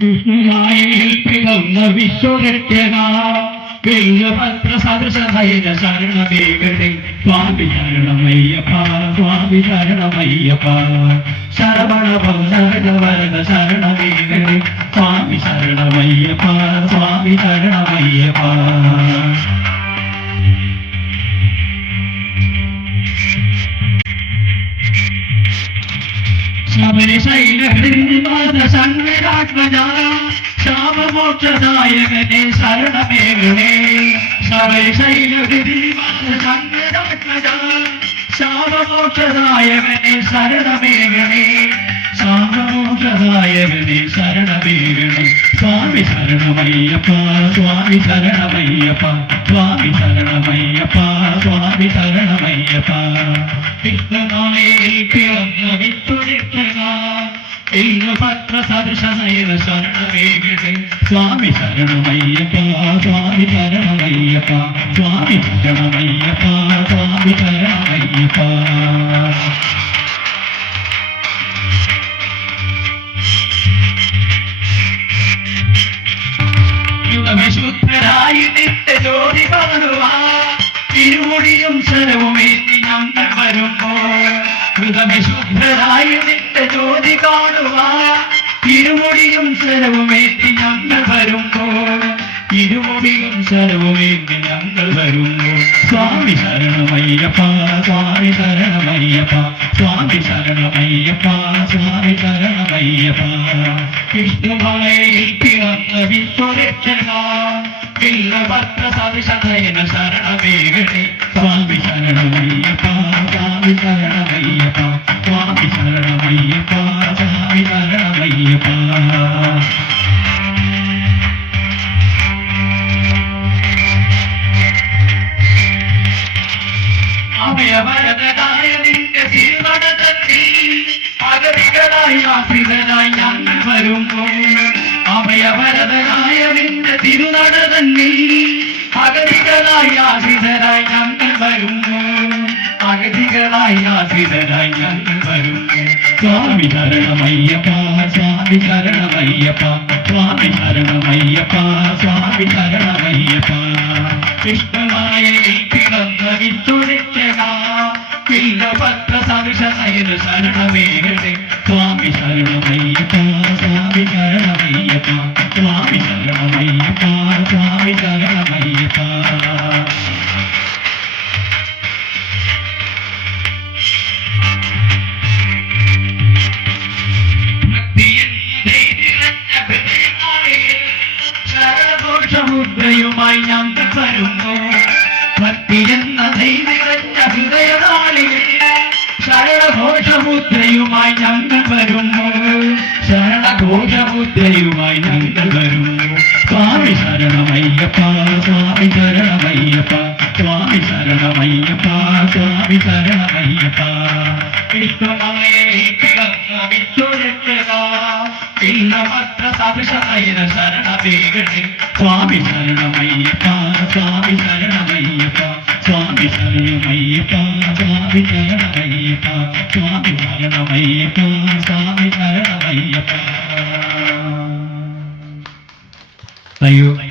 പിറന്ന വിശ്വരക്ഷക പത്ര സദൃശനയന ശരണമേകടേ സ്വാമി ശരണമയ്യപ്പ സ്വാമി ശരണമയ്യപ്പ ശരവണ ശരണവരണ ശരണമേകടേ സ്വാമി ശരണമയ്യപ്പ സ്വാമി ശരണമയ്യപ്പ ശബരിശൈലഹൃന്മാത സംവിധാത്മജ ശാമമോക്ഷദായകനെ ശരണമേകണേ ശബരിശൈലഹൃന്മാത സംവിധാത്മജ ശാമമോക്ഷദായകനെ ശരണമേകണേ ശാമമോക്ഷദായകനെ ശരണമേകണേ സ്വാമി ശരണമയ്യപ്പ സ്വാമി ശരണമയ്യപ്പ സ്വാമി ശരണമയ്യപ്പ സ്വാമി ശരണമയ്യപ്പ കൃഷ്ണനായിൽ പിറന്ന വിത്തുരക്ഷക പത്ര സദൃശനയന ശരണമേകടേ സ്വാമി ശരണമയ്യപ്പ സ്വാമി ശരണമയ്യപ്പ സ്വാമി ശരണമയ്യപ്പ സ്വാമി ശരണമയ്യപ്പ യുഗവിശുദ്ധരായി നിന്റെ ജോലി കാണുവാൻ ഇരുമുടിയും ശരവുമേറ്റി ഞങ്ങൾ വരുമ്പോൾ ഹൃദവിശുദ്ധരായി നിന്റെ ജ്യോതി കാണുവാൻ ഇരുമുടിയും ശരവുമേറ്റി ഞങ്ങൾ വരുമ്പോൾ ഇരുമുടിയും ശരവുമേറ്റി ഞങ്ങൾ വരുമ്പോൾ സ്വാമി ശരണമയ്യപ്പ സ്വാമി ശരണമയ്യപ്പ സ്വാമി ശരണമയ്യപ്പ സ്വാമി ശരണമയ്യപ്പ വിഷ്ണുമലയിൽ പിറന്ന വിശ്വരക്ഷക പത്ര സദൃശനയന ശരണമേകടേ സ്വാമി ശരണമയ്യപ്പ സ്വാമി ശരണമയ്യപ്പ സ്വാമി ശരണമയ്യപ്പ സ്വാമി ശരണമയ്യപ്പ അഭയവരദനായ നിന്റെ തിരുനടതത്തിൽ അഗതികളായി ആശ്രിതരായി ഞങ്ങൾ വരുമ്പോൾ അഭയവരദനായ നിന്റെ തിരുനടതന്നിൽ അഗതികളായി ആശ്രിതരായി ഞങ്ങൾ വരുമ്പോൾ അഗതികളായി ആശ്രിതരായി ഞങ്ങൾ വരുമ്പോൾ സ്വാമി ശരണമയ്യപ്പ സ്വാമി ശരണമയ്യപ്പ സ്വാമി ശരണമയ്യപ്പ സ്വാമി ശരണമയ്യപ്പ കൃഷ്ണനായിൽ പിറന്ന വിത്തുരക്ഷക പത്ര സദൃശനയന ശരണമേകടേ സ്വാമി ശരണമയ്യപ്പ സ്വാമി ശരണമയ്യപ്പ സ്വാമി ശരണമയ്യപ്പ സ്വാമി ശരണമയ്യപ്പ ശരണഘോഷമുദ്രയുമായി ഞങ്ങൾ വരുമ്പോൾ ഭക്തി എന്ന ദൈവരഞ്ഞ ഹൃദയനാളിൽ ശരണഘോഷമുദ്രയുമായി ഞങ്ങൾ വരുമ്പോൾ ശരണഘോഷമുദ്രയുമായി ഞങ്ങൾ വരുമ്പോൾ സ്വാമി ശരണമയ്യപ്പ സ്വാമി ശരണമയ്യപ്പ സ്വാമി ശരണമയ്യപ്പ സ്വാമി ശരണമയ്യപ്പ കൃഷ്ണനായിൽ പിറന്ന വിത്തുരക്ഷക പത്ര സദൃശനയന ശരണമേകടേ സ്വാമി ശരണമയ്യപ്പ സ്വാമി ശരണമയ്യപ്പ സ്വാമി ശരണമയ്യപ്പ സ്വാമി ശരണമയ്യപ്പ സ്വാമി ശരണമയ്യപ്പ സ്വാമി ശരണമയ്യപ്പ. Thank you.